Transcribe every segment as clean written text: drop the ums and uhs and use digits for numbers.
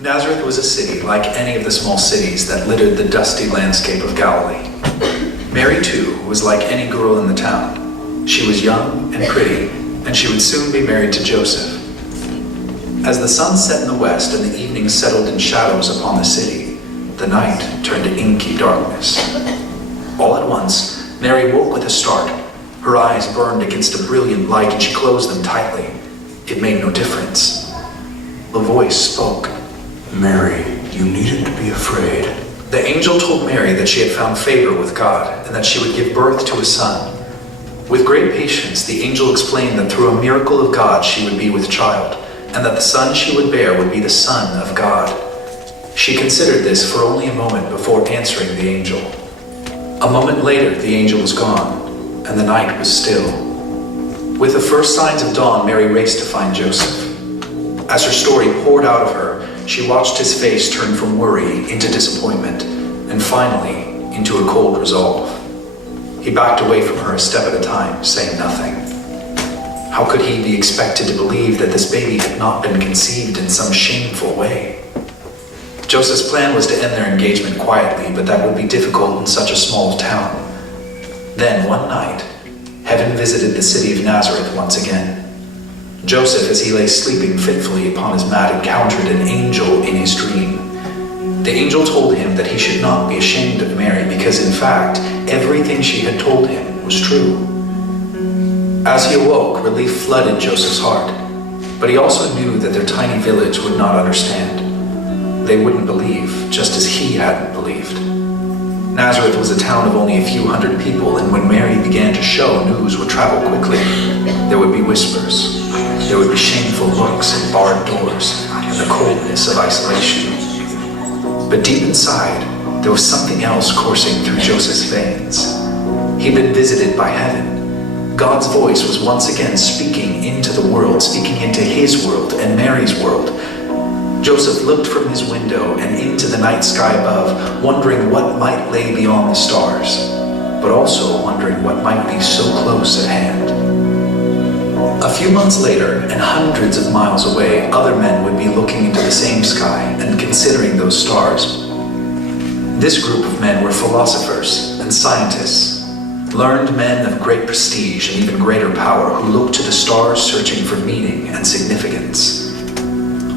Nazareth was a city like any of the small cities that littered the dusty landscape of Galilee. Mary, too, was like any girl in the town. She was young and pretty, and she would soon be married to Joseph. As the sun set in the west and the evening settled in shadows upon the city, the night turned to inky darkness. All at once, Mary woke with a start. Her eyes burned against a brilliant light, and she closed them tightly. It made no difference. The voice spoke. "Mary, you needn't be afraid." The angel told Mary that she had found favor with God and that she would give birth to a son. With great patience, the angel explained that through a miracle of God she would be with child, and that the son she would bear would be the Son of God. She considered this for only a moment before answering the angel. A moment later, the angel was gone, and the night was still. With the first signs of dawn, Mary raced to find Joseph. As her story poured out of her, she watched his face turn from worry into disappointment, and finally into a cold resolve. He backed away from her a step at a time, saying nothing. How could he be expected to believe that this baby had not been conceived in some shameful way? Joseph's plan was to end their engagement quietly, but that would be difficult in such a small town. Then, one night, heaven visited the city of Nazareth once again. Joseph, as he lay sleeping fitfully upon his mat, encountered an angel in his dream. The angel told him that he should not be ashamed of Mary because, in fact, everything she had told him was true. As he awoke, relief flooded Joseph's heart, but he also knew that their tiny village would not understand. They wouldn't believe, just as he hadn't believed. Nazareth was a town of only a few hundred people, and when Mary began to show, news would travel quickly. There would be whispers. There would be shameful looks and barred doors, and the coldness of isolation. But deep inside, there was something else coursing through Joseph's veins. He'd been visited by heaven. God's voice was once again speaking into the world, speaking into his world and Mary's world. Joseph looked from his window and into the night sky above, wondering what might lay beyond the stars, but also wondering what might be so close at hand. A few months later, and hundreds of miles away, other men would be looking into the same sky and considering those stars. This group of men were philosophers and scientists, learned men of great prestige and even greater power who looked to the stars searching for meaning and significance.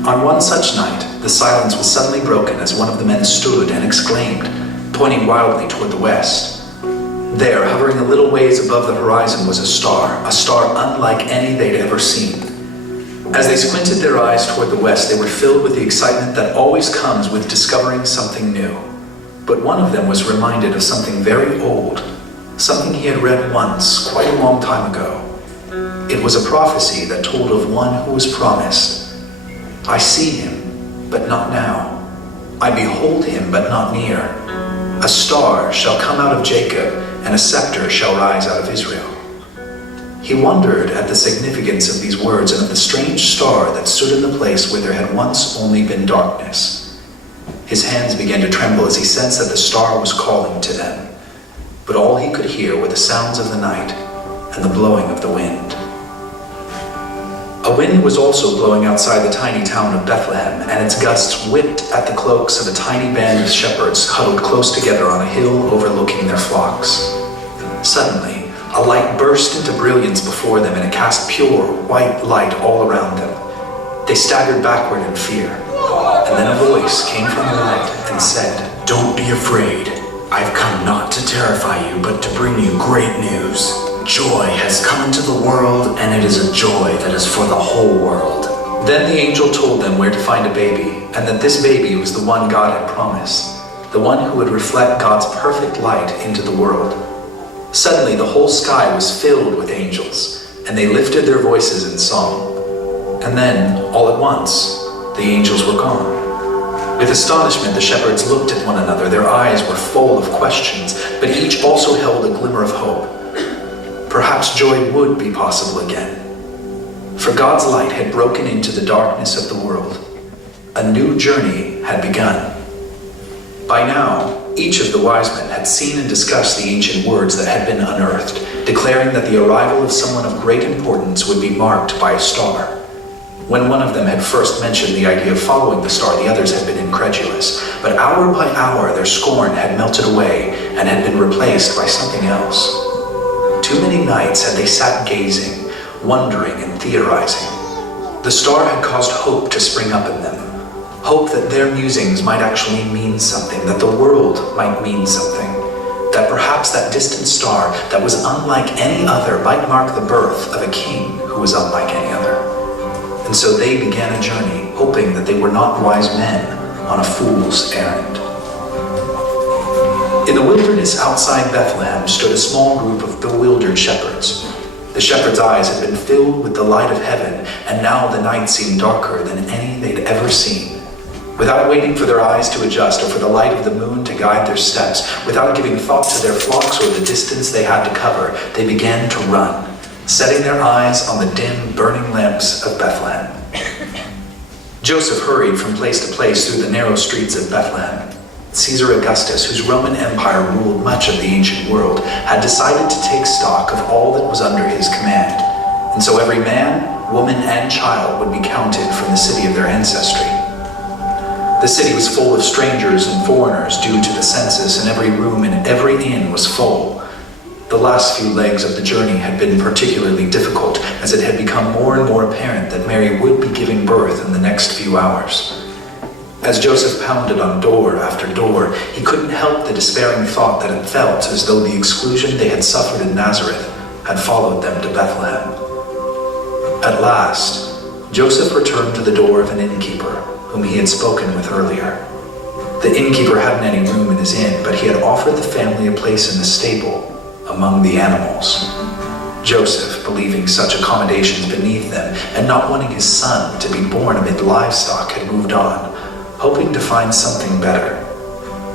On one such night, the silence was suddenly broken as one of the men stood and exclaimed, pointing wildly toward the west. There, hovering a little ways above the horizon, was a star unlike any they'd ever seen. As they squinted their eyes toward the west, they were filled with the excitement that always comes with discovering something new. But one of them was reminded of something very old, something he had read once, quite a long time ago. It was a prophecy that told of one who was promised. I see him, but not now. I behold him, but not near. A star shall come out of Jacob, and a scepter shall rise out of Israel. He wondered at the significance of these words and of the strange star that stood in the place where there had once only been darkness. His hands began to tremble as he sensed that the star was calling to them, but all he could hear were the sounds of the night and the blowing of the wind. A wind was also blowing outside the tiny town of Bethlehem, and its gusts whipped at the cloaks of a tiny band of shepherds huddled close together on a hill overlooking their flocks. Suddenly, a light burst into brilliance before them, and it cast pure, white light all around them. They staggered backward in fear, and then a voice came from the light and said, "Don't be afraid. I've come not to terrify you, but to bring you great news. Joy has come into the world, and it is a joy that is for the whole world." Then the angel told them where to find a baby, and that this baby was the one God had promised, the one who would reflect God's perfect light into the world. Suddenly the whole sky was filled with angels, and they lifted their voices in song. And then, all at once, the angels were gone. With astonishment, the shepherds looked at one another. Their eyes were full of questions, but each also held a glimmer of hope. Perhaps joy would be possible again. For God's light had broken into the darkness of the world. A new journey had begun. By now, each of the wise men had seen and discussed the ancient words that had been unearthed, declaring that the arrival of someone of great importance would be marked by a star. When one of them had first mentioned the idea of following the star, the others had been incredulous. But hour by hour, their scorn had melted away and had been replaced by something else. Too many nights had they sat gazing, wondering and theorizing. The star had caused hope to spring up in them. Hope that their musings might actually mean something, that the world might mean something, that perhaps that distant star that was unlike any other might mark the birth of a king who was unlike any other. And so they began a journey, hoping that they were not wise men on a fool's errand. In the wilderness outside Bethlehem stood a small group of bewildered shepherds. The shepherds' eyes had been filled with the light of heaven, and now the night seemed darker than any they'd ever seen. Without waiting for their eyes to adjust or for the light of the moon to guide their steps, without giving thought to their flocks or the distance they had to cover, they began to run, setting their eyes on the dim, burning lamps of Bethlehem. Joseph hurried from place to place through the narrow streets of Bethlehem. Caesar Augustus, whose Roman Empire ruled much of the ancient world, had decided to take stock of all that was under his command. And so every man, woman, and child would be counted from the city of their ancestry. The city was full of strangers and foreigners due to the census, and every room in every inn was full. The last few legs of the journey had been particularly difficult, as it had become more and more apparent that Mary would be giving birth in the next few hours. As Joseph pounded on door after door, he couldn't help the despairing thought that it felt as though the exclusion they had suffered in Nazareth had followed them to Bethlehem. At last, Joseph returned to the door of an innkeeper whom he had spoken with earlier. The innkeeper hadn't any room in his inn, but he had offered the family a place in the stable among the animals. Joseph, believing such accommodations beneath them and not wanting his son to be born amid livestock, had moved on, hoping to find something better.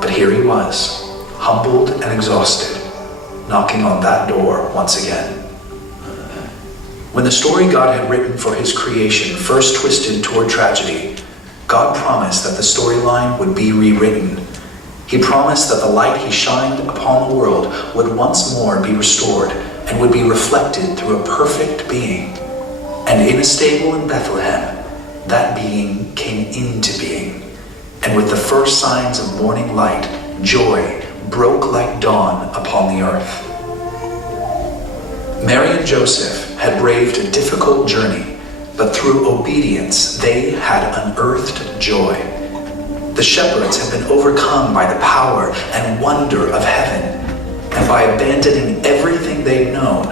But here he was, humbled and exhausted, knocking on that door once again. When the story God had written for his creation first twisted toward tragedy, God promised that the storyline would be rewritten. He promised that the light he shined upon the world would once more be restored and would be reflected through a perfect being. And in a stable in Bethlehem, that being came into being. And with the first signs of morning light, joy broke like dawn upon the earth. Mary and Joseph had braved a difficult journey, but through obedience, they had unearthed joy. The shepherds had been overcome by the power and wonder of heaven, and by abandoning everything they'd known,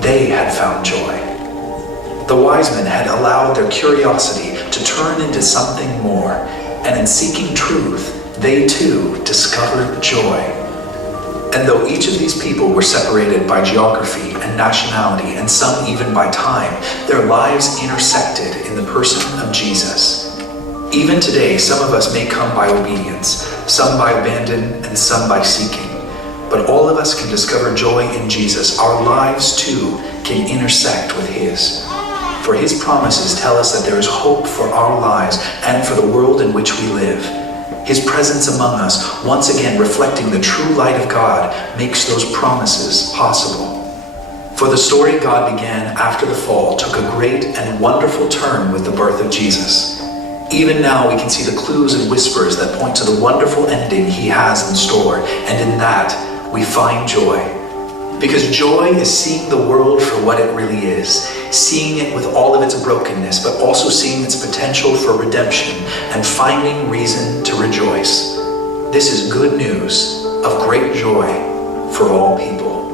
they had found joy. The wise men had allowed their curiosity to turn into something more, and in seeking truth, they too discovered joy. And though each of these people were separated by geography and nationality, and some even by time, their lives intersected in the person of Jesus. Even today, some of us may come by obedience, some by abandon, and some by seeking. But all of us can discover joy in Jesus. Our lives too can intersect with his. For his promises tell us that there is hope for our lives and for the world in which we live. His presence among us, once again reflecting the true light of God, makes those promises possible. For the story God began after the fall took a great and wonderful turn with the birth of Jesus. Even now we can see the clues and whispers that point to the wonderful ending he has in store, and in that we find joy. Because joy is seeing the world for what it really is, seeing it with all of its brokenness, but also seeing its potential for redemption and finding reason to rejoice. This is good news of great joy for all people.